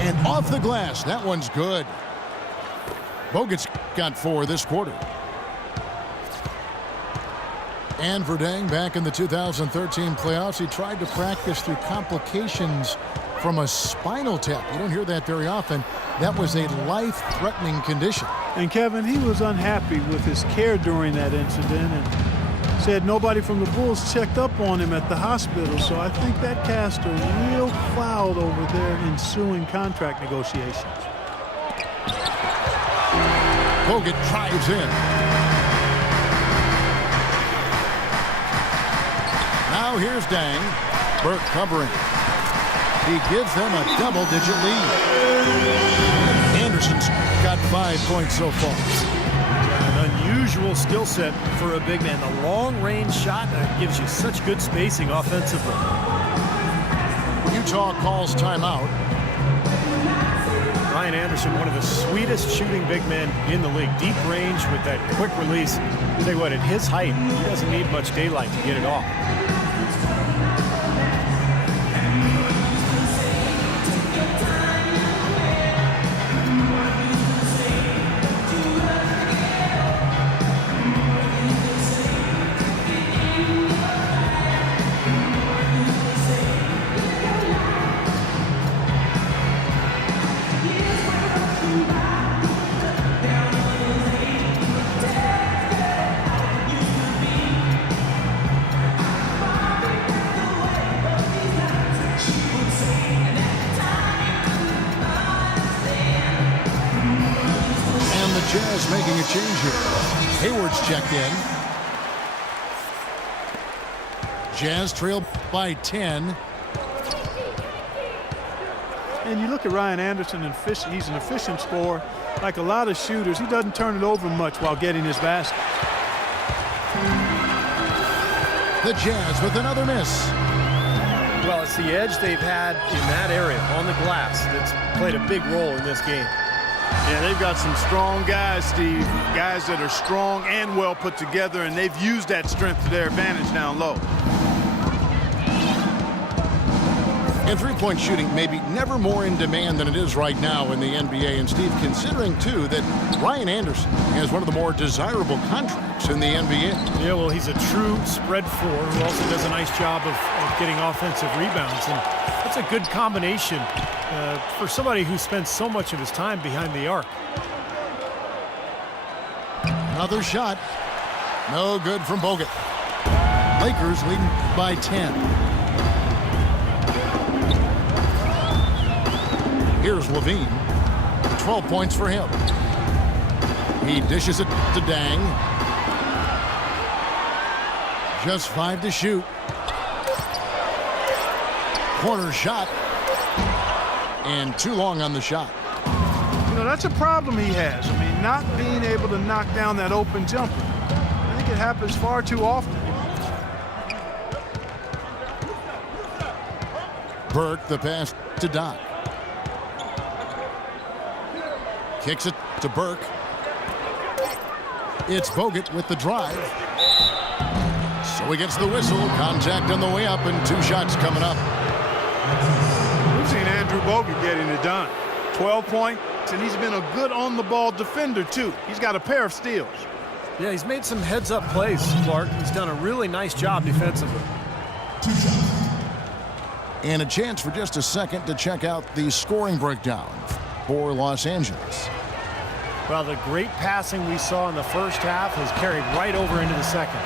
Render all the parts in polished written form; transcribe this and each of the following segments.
And off the glass. That one's good. Bogut's got 4 this quarter. And Verdang back in the 2013 playoffs. He tried to practice through complications from a spinal tap. You don't hear that very often. That was a life-threatening condition. And Kevin, he was unhappy with his care during that incident and said nobody from the Bulls checked up on him at the hospital. So I think that cast a real cloud over their ensuing contract negotiations. Bogut drives in. Now here's Dang. Burke covering. He gives them a double-digit lead. Anderson's got 5 points so far. An unusual skill set for a big man. The long-range shot gives you such good spacing offensively. Utah calls timeout. Ryan Anderson, one of the sweetest shooting big men in the league. Deep range with that quick release. I'll tell you what, at his height, he doesn't need much daylight to get it off. Jazz making a change here. Hayward's checked in. Jazz trailed by 10. And you look at Ryan Anderson, and he's an efficient scorer. Like a lot of shooters, he doesn't turn it over much while getting his basket. The Jazz with another miss. Well, it's the edge they've had in that area on the glass that's played a big role in this game. Yeah, they've got some strong guys, Steve. Guys that are strong and well put together, and they've used that strength to their advantage down low. And three-point shooting maybe never more in demand than it is right now in the NBA. And Steve, considering too that Ryan Anderson has one of the more desirable contracts in the NBA. Yeah, well, he's a true spread four who also does a nice job of getting offensive rebounds. And that's a good combination for somebody who spends so much of his time behind the arc. Another shot. No good from Bogut. Lakers leading by 10. Here's Levine. 12 points for him. He dishes it to Dang. Just 5 to shoot. Corner shot. And too long on the shot. You know, that's a problem he has. I mean, not being able to knock down that open jumper. I think it happens far too often. Burke, the pass to Doc. Kicks it to Burke. It's Bogut with the drive. So he gets the whistle. Contact on the way up and 2 shots coming up. We've seen Andrew Bogut getting it done. 12 points, and he's been a good on-the-ball defender, too. He's got a pair of steals. Yeah, he's made some heads-up plays, Clark. He's done a really nice job defensively. And a chance for just a second to check out the scoring breakdown for Los Angeles. Well, the great passing we saw in the first half has carried right over into the second.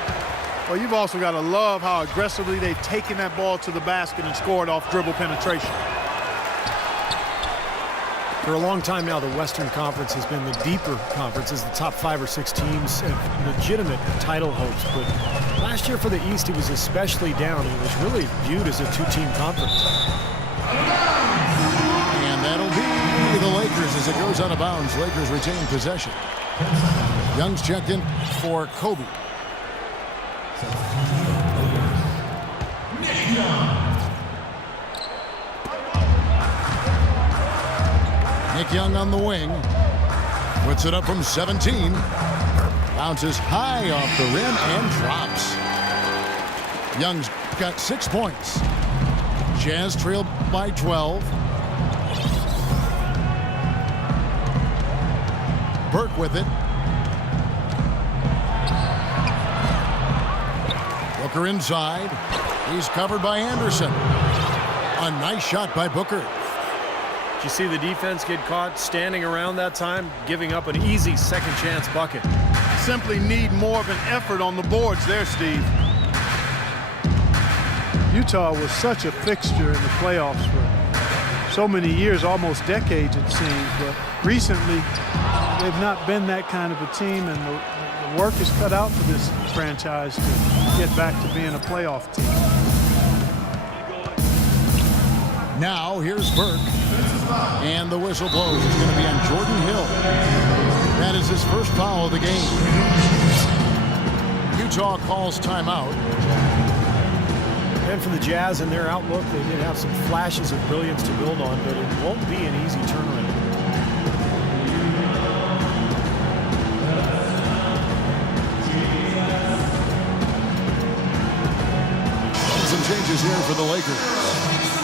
Well, you've also got to love how aggressively they've taken that ball to the basket and scored off dribble penetration. For a long time now, the Western Conference has been the deeper conference as the top 5 or 6 teams have legitimate title hopes. But last year for the East, it was especially down. It was really viewed as a 2-team conference. And that'll be the Lakers as it goes out of bounds. Lakers retain possession. Young's checked in for Kobe. Nick Young on the wing. Puts it up from 17. Bounces high off the rim and drops. Young's got 6 points. Jazz trailed by 12. Burke with it. Booker inside. He's covered by Anderson. A nice shot by Booker. Did you see the defense get caught standing around that time, giving up an easy second chance bucket? Simply need more of an effort on the boards there, Steve. Utah was such a fixture in the playoffs for so many years, almost decades it seems, but recently they've not been that kind of a team, and the work is cut out for this franchise to get back to being a playoff team. Now here's Burke, and the whistle blows. It's going to be on Jordan Hill. That is his first foul of the game. Utah calls timeout. And for the Jazz and their outlook, they did have some flashes of brilliance to build on, but it won't be an easy turnaround. Some changes here for the Lakers.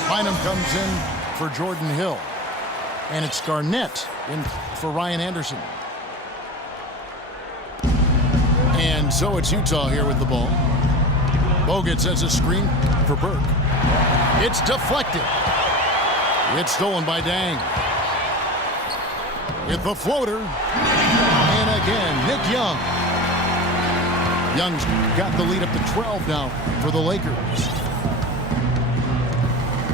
Bynum comes in for Jordan Hill. And it's Garnett in for Ryan Anderson. And so it's Utah here with the ball. Bogut sets a screen for Burke. It's deflected. It's stolen by Dang. With the floater. And again, Nick Young. Young's got the lead up to 12 now for the Lakers.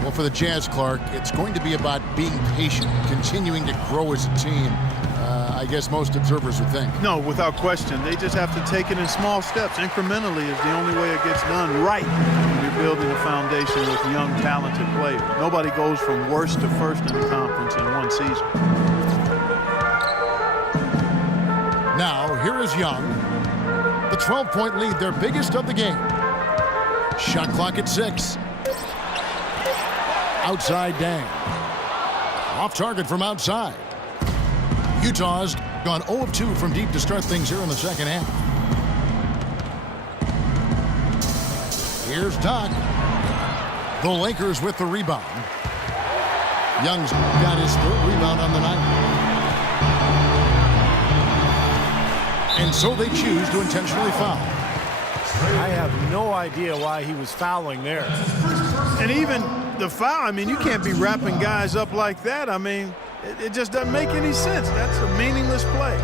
Well, for the Jazz, Clark, it's going to be about being patient, continuing to grow as a team. I guess most observers would think. No, without question. They just have to take it in small steps. Incrementally is the only way it gets done right when you're building a foundation with young, talented players. Nobody goes from worst to first in the conference in one season. Now, here is Young. The 12-point lead, their biggest of the game. Shot clock at 6. Outside Dang. Off target from outside. Utah's gone 0 of 2 from deep to start things here in the second half. Here's Doc. The Lakers with the rebound. Young's got his 3rd rebound on the night. And so they choose to intentionally foul. I have no idea why he was fouling there. And even the foul, I mean, you can't be wrapping guys up like that. I mean, it just doesn't make any sense. That's a meaningless play.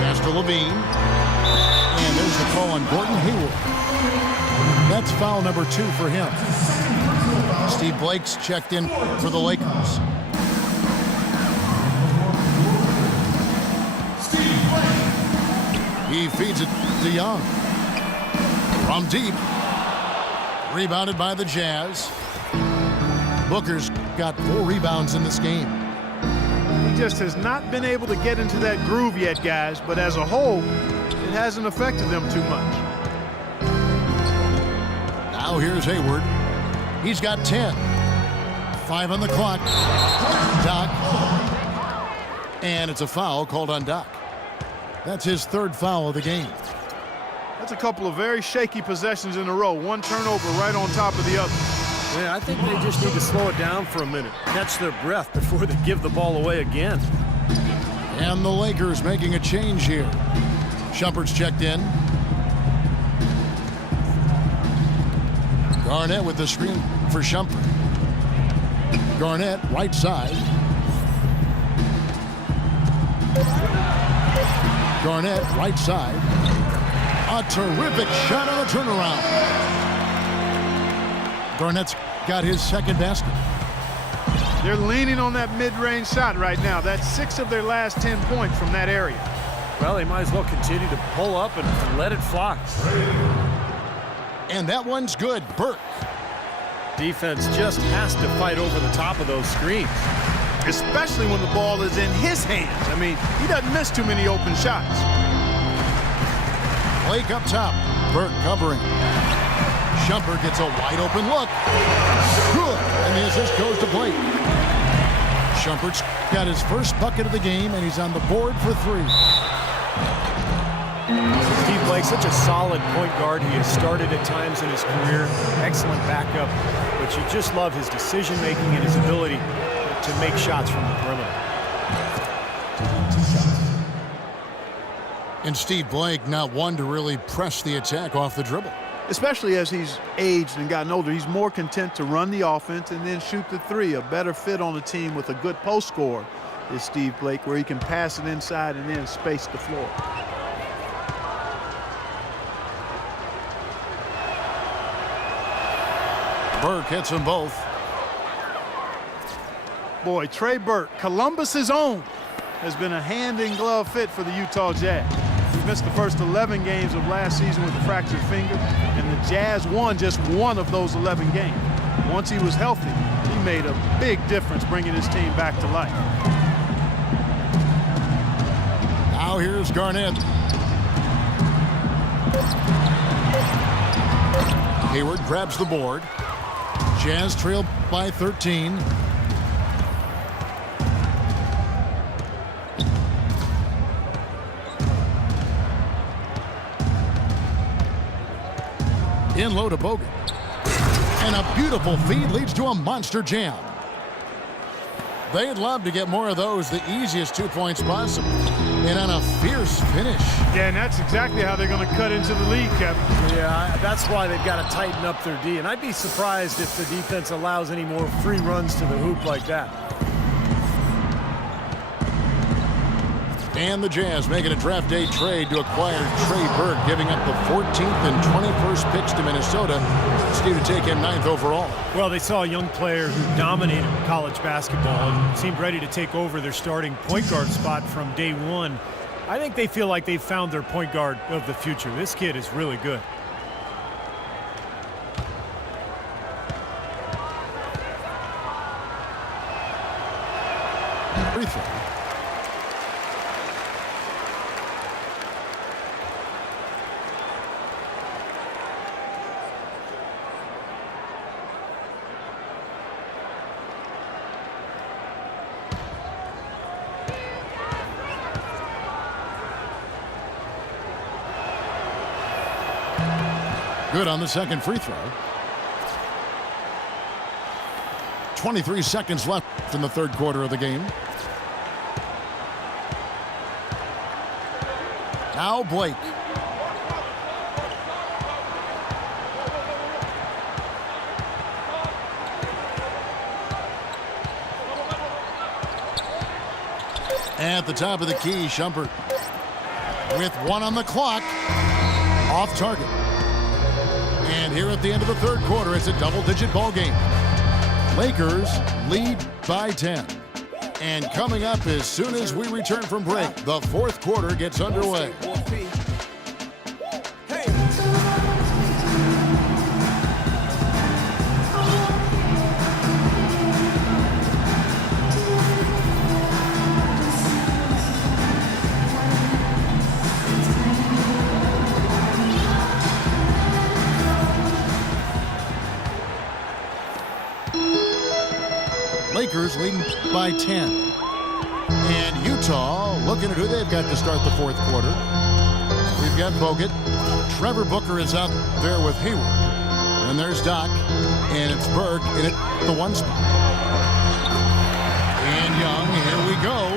Pass to Levine. And there's the call on Gordon Hayward. That's foul number 2 for him. Steve Blake's checked in for the Lakers. He feeds it to Young. From deep. Rebounded by the Jazz. Booker's got 4 rebounds in this game. He just has not been able to get into that groove yet, guys, but as a whole, it hasn't affected them too much. Now here's Hayward. He's got 10. 5 on the clock. Doc. And it's a foul called on Doc. That's his 3rd foul of the game. That's a couple of very shaky possessions in a row. One turnover right on top of the other. Yeah, I think they just need to slow it down for a minute, catch their breath before they give the ball away again. And the Lakers making a change here. Shumpert's checked in. Garnett with the screen for Shumpert. Garnett, right side. Garnett, right side. A terrific shot on a turnaround. Garnett's got his 2nd basket. They're leaning on that mid-range shot right now. That's 6 of their last 10 points from that area. Well, they might as well continue to pull up and let it fly. And that one's good. Burke. Defense just has to fight over the top of those screens. Especially when the ball is in his hands. I mean, he doesn't miss too many open shots. Blake up top. Burke covering. Shumpert gets a wide open look. Good. And the assist goes to Blake. Shumpert's got his first bucket of the game, and he's on the board for 3. Steve Blake, such a solid point guard. He has started at times in his career. Excellent backup. But you just love his decision-making and his ability to make shots from the perimeter. And Steve Blake, not one to really press the attack off the dribble. Especially as he's aged and gotten older, he's more content to run the offense and then shoot the three. A better fit on a team with a good post scorer is Steve Blake, where he can pass it inside and then space the floor. Burke hits them both. Boy, Trey Burke, Columbus's own, has been a hand-in-glove fit for the Utah Jazz. He missed the first 11 games of last season with a fractured finger, and the Jazz won just one of those 11 games. Once he was healthy, he made a big difference bringing his team back to life. Now here's Garnett. Hayward grabs the board. Jazz trail by 13. In low to Bogut. And a beautiful feed leads to a monster jam. They'd love to get more of those, the easiest 2 points possible. And on a fierce finish. Yeah, and that's exactly how they're going to cut into the lead, Kevin. Yeah, that's why they've got to tighten up their D. And I'd be surprised if the defense allows any more free runs to the hoop like that. And the Jazz making a draft day trade to acquire Trey Burke, giving up the 14th and 21st picks to Minnesota. Steve to take him 9th overall. Well, they saw a young player who dominated college basketball and seemed ready to take over their starting point guard spot from day one. I think they feel like they've found their point guard of the future. This kid is really good. Free throw. Good on the second free throw. 23 seconds left in the third quarter of the game. Now Blake. At the top of the key, Shumpert with one on the clock. Off target. And here at the end of the third quarter, it's a double-digit ball game. Lakers lead by 10. And coming up as soon as we return from break, the fourth quarter gets underway. Lakers leading by 10. And Utah looking at who they've got to start the fourth quarter. We've got Bogut. Trevor Booker is out there with Hayward. And there's Doc. And it's Burke in at the one spot. And Young, here we go.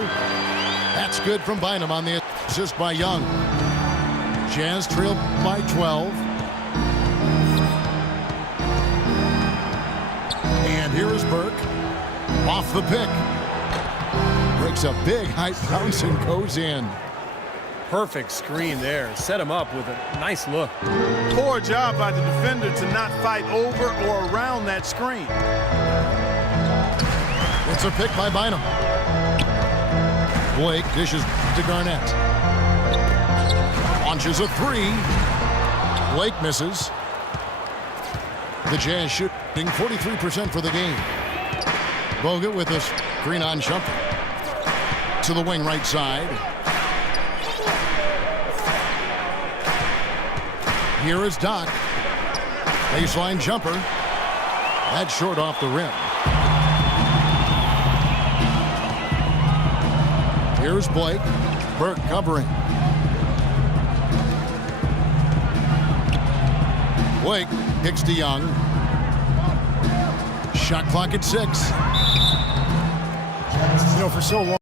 That's good from Bynum on the assist by Young. Jazz trail by 12. And here is Burke. Off the pick. Breaks a big high bounce and goes in. Perfect screen there. Set him up with a nice look. Poor job by the defender to not fight over or around that screen. It's a pick by Bynum. Blake dishes to Garnett. Launches a three. Blake misses. The Jazz shooting 43% for the game. Bogut with this screen on Shumpert. To the wing right side. Here is Doc. Baseline jumper. That's short off the rim. Here's Blake. Burke covering. Blake kicks to Young. Shot clock at 6. You know, for so long.